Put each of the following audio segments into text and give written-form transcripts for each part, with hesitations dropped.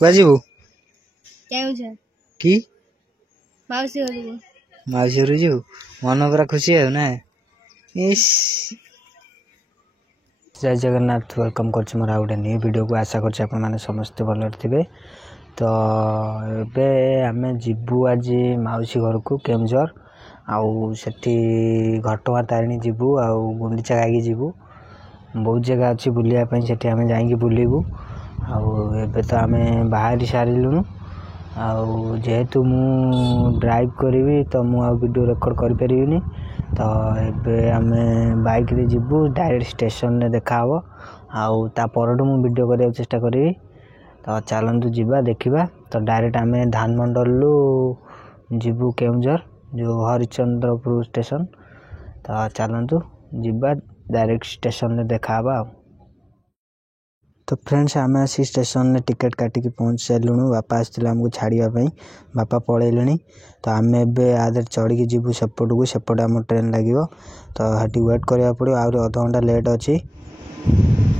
कुआ जीवु कि माउसी घर जीवु मन पूरा खुशी है ना। इस जय जगन्नाथ वेलकम कर मोर आ गए न्यू वीडियो को आशा कर समस्ते भल थे। तो ये आम जीवु आज माउसी घर को केमझर आउ सेठी घटगाँ तारिणी जीवु आउ गुंडीचा गाई जीवु बहुत जगह अच्छी बुलायापी सेठी आम जाइए बुलबू आउ तो आम बाहर सारूँ जेहेतु मु ड्राइव करी तो मुझे वीडियो रेकर्ड करें तो ये आम बाइक रे जीवु डायरेक्ट स्टेशन में देखा आउ तापर मु वीडियो करने चेष्टा करी। तो चलतु जीवा देखा तो डायरेक्ट आम धानमंडल जीवु केमझर जो हरिचंद्रपुर स्टेशन। तो चलतु जीवा डायरेक्ट स्टेशन में देखा। तो फ्रेंड्स आम आसी स्टेशन में टिकेट काटिकी पहुँच सारूँ। बापा आसते आमको छाड़ापी बापा पलैले तो आम एदर चढ़ी जीवु सेपट को सेपटे आम ट्रेन लगे तो हटी वेट करा पड़ो आहरी अध घंटा लेट अच्छी।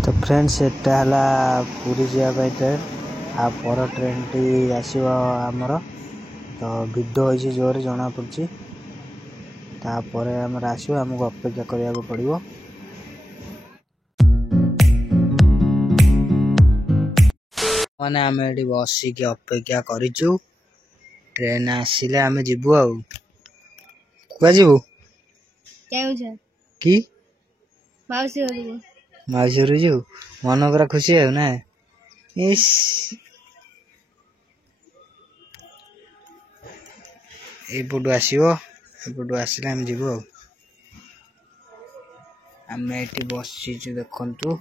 तो फ्रेंड्स एटा है पुरी जावाई ट्रेन आ पर ट्रेन टी आसो आमर तो भिड हो जोर जना पड़ी तापर आमर आसो आमको अपेक्षा करने पड़ो। मैंने आम ये बसिक अपेक्षा करूँ ट्रेन आसिले आम जीवु आ कुआ जीवु कि माउसी घर जीवु मन पूरा खुशी है ना। इस एपटू आसपटू आसिले आम जीवु आम ये बसीचु देखु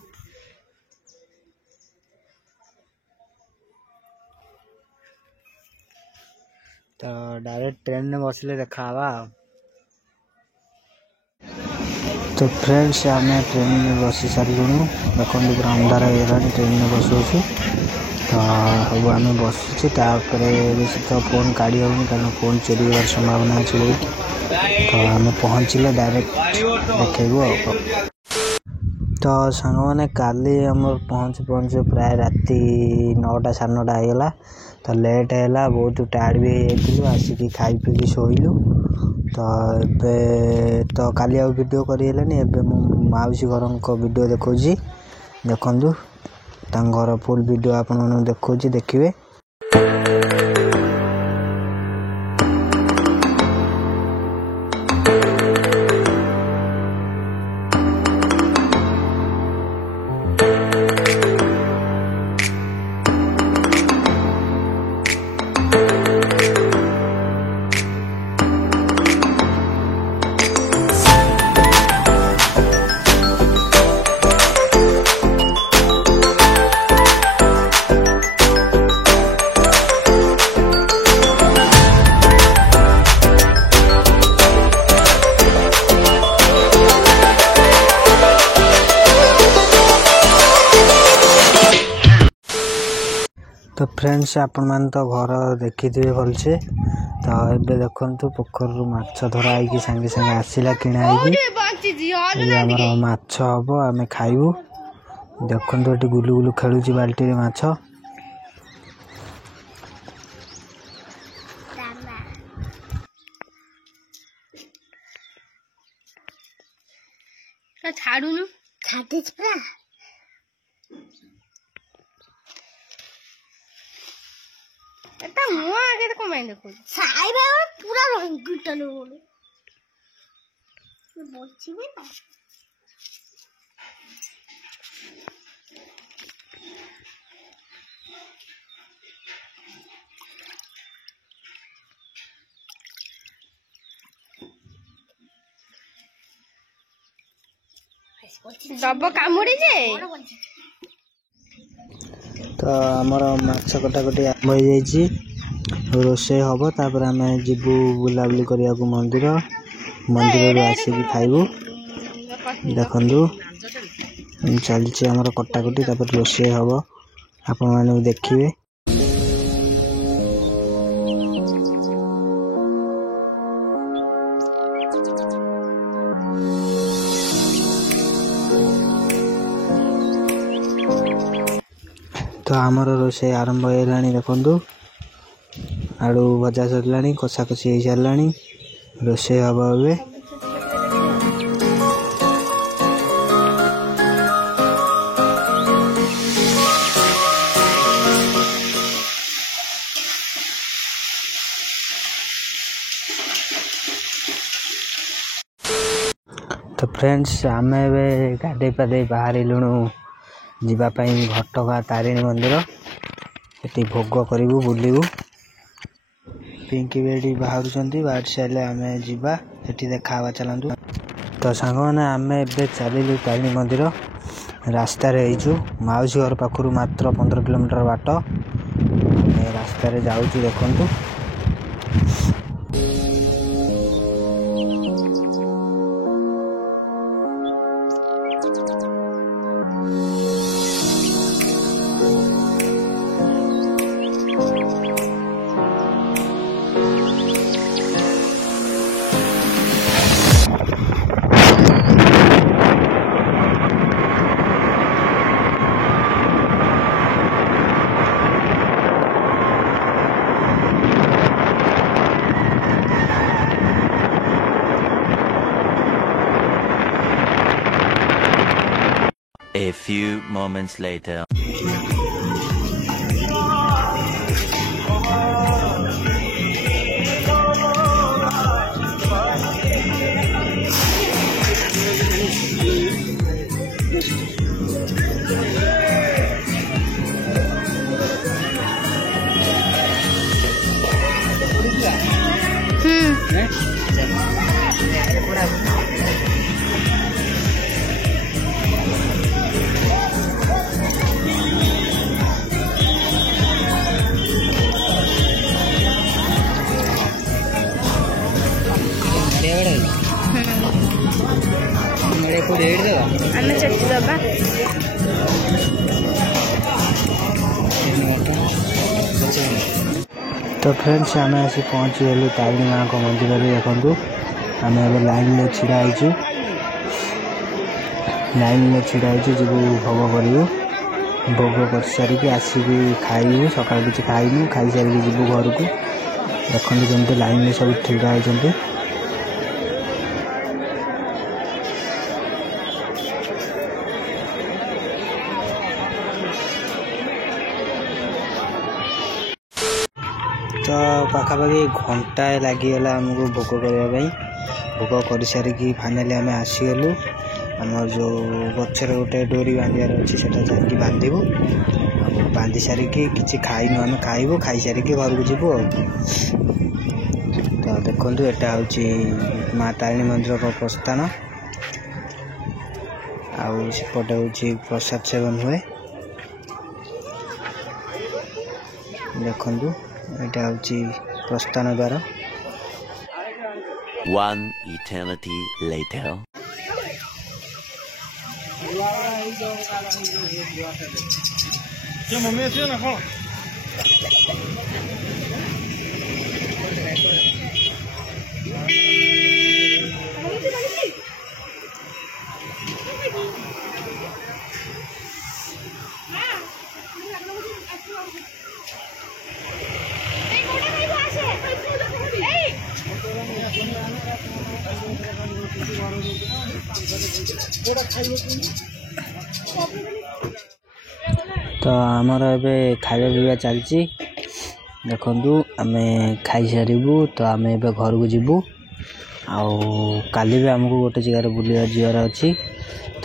तो डायरेक्ट ट्रेन में बसले देखा। तो फ्रेंड्स आम ट्रेन में बसी सारूँ देखो पूरा अंधार हो ट्रेन में बसु तो सब आम बसुचे बेस तो फोन काढ़ी होनी कारण फोन चोरी होवार संभावना अच्छी तो आम पहुँचले डायरेक्ट देखू। तो सांग मैंने काली आम पहुँचे प्राय राति 9टा 9:30 होगला तो लेट है बहुत टायर्ड भी हो आसिकी खाई पी शोलु। तो ये तो काली आ वीडियो करें मौसी घर वीडियो देखी देखु घर फुल वीडियो आपन देखो देखिए। तो फ्रेंड्स आपण मान तो घर देखी थे भलसे तो ये देखु पोखर माछ धरा है सांगे सांगे आसला किणा माछ हम आम खाइबू देखु ये गुलु गुलु खेलुची बाल्टी माछ। छाड़ू खाते मुआ आगे तो कमाई देखो साई भाई पूरा रंग टलो बोले बोलची में ना डब्बा कामुड़ी जे तो आमर माछ कटाकटी आरंभ हो जाइए रोषे हम तापर आम जीवु बुलाबुली करने को मंदिर मंदिर आसिक खाइबू देखु चलती आमर कटाकटी तापर रोषे हम आपण मैंने देखिए। तो आमर रोषे आरंभ होलानी देखु आलू भजा सरला कषा कषि हो सारा रोषे हम ए तो फ्रेंड्स आम ए गाधे पाधे बाहर जावाई घटगाँ तारिणी मंदिर ये भोग करूँ बुलू पिंकी बेड़ी बाहर बाहर सारे आम जा देखा चलतु। तो सांग मैंने आम ए चलू तारिणी मंदिर रास्त मौसी घर पाखु मात्र 15 किलोमीटर बाट रास्त जाऊँ देखु। A few moments later. तो फ्रेंड्स आम आसी पहुँची गलु तारिणी माँ को मंदिर देखु आम ए लाइन में ढड़ा जीव भोग करूँ भोग कर सारिकी आसिक खाइबू सका किसी खाइबू खाई सारिकी जीवु घर को देखते जमी लाइन में सब ढड़ा होती। तो पाखापाखि घंटाए लगिगला आमको भोग करने भोग कर सारिकी फाइनाली आम आसीगलु आम जो गचर गोटे डोरी बांधार अच्छी से जाकि बांधबू बांधि सारिकी किसी खाइनु आम खाइबू खाई सारिकी घर को जीवु। तो देखो एटा हूँ माँ तारिणी मंदिर का प्रस्थान आउपटे हूँ प्रसाद सेवन हुए देखु एटा हूँ प्रस्थान द्वार। One eternity later. तो आमर ए खाଇବା पीवा चलती देखु आम खाई सारू तो आम ए घर को जीवु आली भी आमको गोटे जगार बुलार जीवार अच्छी।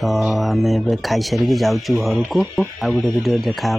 तो आम ए खाई सारिकी जाऊँ घर को आ गोटे वीडियो देखा।